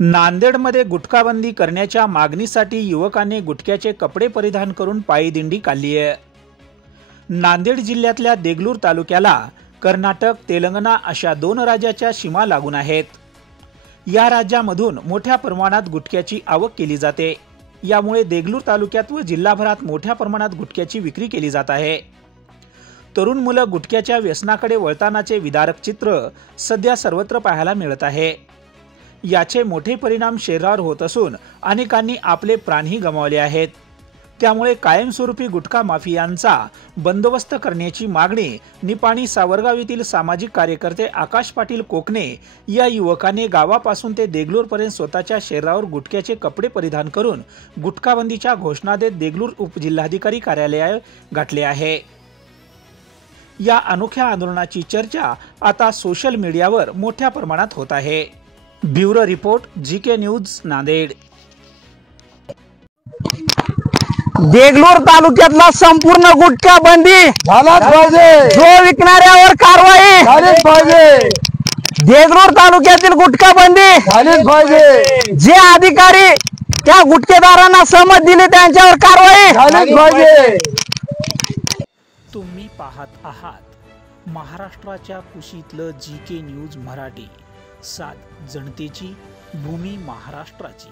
नांदेडमध्ये गुटखाबंदी करण्याच्या मागणीसाठी युवकांनी गुटख्याचे कपडे परिधान करून पायी दिंडी काढली आहे। नांदेड जिल्ह्यातल्या देगलूर तालुक्याला कर्नाटक, तेलंगणा अशा दोन राज्याच्या सीमा लागून आहेत। या राज्यामधून मोठ्या प्रमाणात गुटख्याची आवक केली जाते। यामुळे देगलूर तालुक्यात व जिल्हाभरात मोठ्या प्रमाणात गुटख्याची विक्री केली जात आहे। तरुण मुलं गुटख्याच्या व्यसनाकडे वळतानाचे विदारक चित्र सध्या सर्वत्र पाहायला मिळत आहे। याचे मोठे परिणाम शरीरावर होत असून अनेकांनी आपले प्राणही गमावले आहेत। त्यामुळे कायमस्वरूपी गुटखा माफियांचा बंदोबस्त करण्याची मागणी निपाणी सावरगाव येथील सामाजिक कार्यकर्ते आकाश पाटील कोकणे या युवकाने गावापासून ते देगलूर पर्यंत स्वतःच्या शरीरावर गुटख्याचे कपडे परिधान करून गुटखाबंदीच्या घोषणा देत देगलूर उपजिल्हाधिकारी कार्यालय गाठले आहे। या अनोख्या आंदोलनाची चर्चा आता सोशल मीडियावर मोठ्या प्रमाणात होत आहे। Bureau report, GK news, Nanded. Degloor तालुक्यातला संपूर्ण गुटखा बंदी झालाच पाहिजे। जो विकणाऱ्यावर कारवाई झालीच पाहिजे। देगलूर तालुक्यातील गुटखा बंदी झालीच पाहिजे। जे अधिकारी त्या गुटखेदारांना सहमत दिली त्यांच्यावर कारवाई झालीच पाहिजे। तुम्ही पाहत आहात महाराष्ट्राच्या कुशीतलं जीके न्यूज मराठी, सात जनतेची, भूमी महाराष्ट्राची।